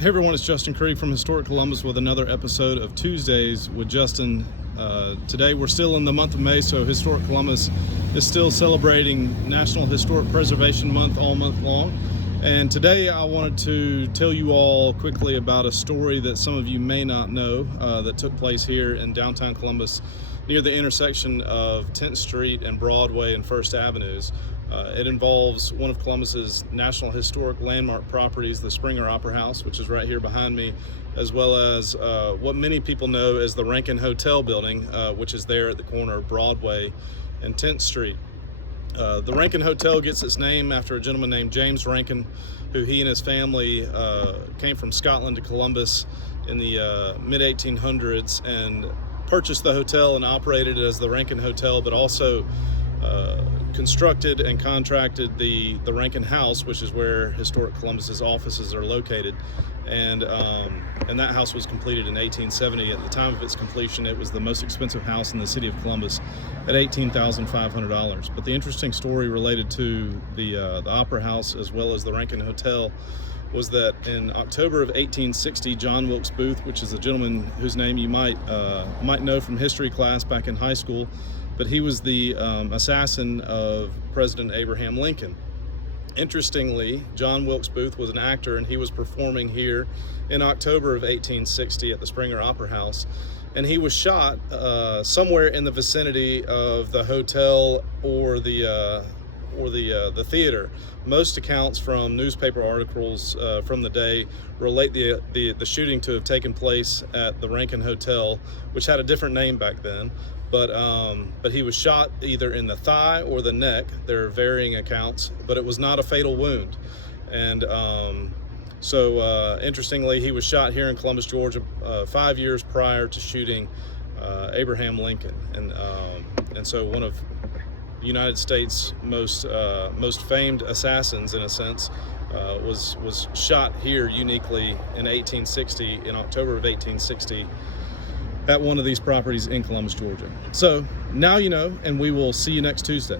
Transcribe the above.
Hey everyone, it's Justin Krieg from Historic Columbus with another episode of Tuesdays with Justin. Today we're still in the month of May, so Historic Columbus is still celebrating National Historic Preservation Month all month long. And today I wanted to tell you all quickly about a story that some of you may not know that took place here in downtown Columbus near the intersection of 10th Street and Broadway and First Avenues. It involves one of Columbus's National Historic Landmark properties, the Springer Opera House, which is right here behind me, as well as what many people know as the Rankin Hotel building, which is there at the corner of Broadway and 10th Street. The Rankin Hotel gets its name after a gentleman named James Rankin, who he and his family came from Scotland to Columbus in the mid-1800s and purchased the hotel and operated it as the Rankin Hotel, but also constructed and contracted the Rankin House, which is where Historic Columbus's offices are located, and that house was completed in 1870. At the time of its completion, it was the most expensive house in the city of Columbus at $18,500. But the interesting story related to the Opera House as well as the Rankin Hotel was that in October of 1860, John Wilkes Booth, which is a gentleman whose name you might know from history class back in high school, but he was the assassin of President Abraham Lincoln. Interestingly, John Wilkes Booth was an actor, and he was performing here in October of 1860 at the Springer Opera House, and he was shot somewhere in the vicinity of the hotel or the theater. Most accounts from newspaper articles from the day relate the shooting to have taken place at the Rankin Hotel, which had a different name back then. But he was shot either in the thigh or the neck. There are varying accounts, but it was not a fatal wound. And interestingly, he was shot here in Columbus, Georgia, 5 years prior to shooting Abraham Lincoln. And so one of the United States' most famed assassins, in a sense, was shot here uniquely in 1860, in October of 1860, at one of these properties in Columbus, Georgia. So now you know, and we will see you next Tuesday.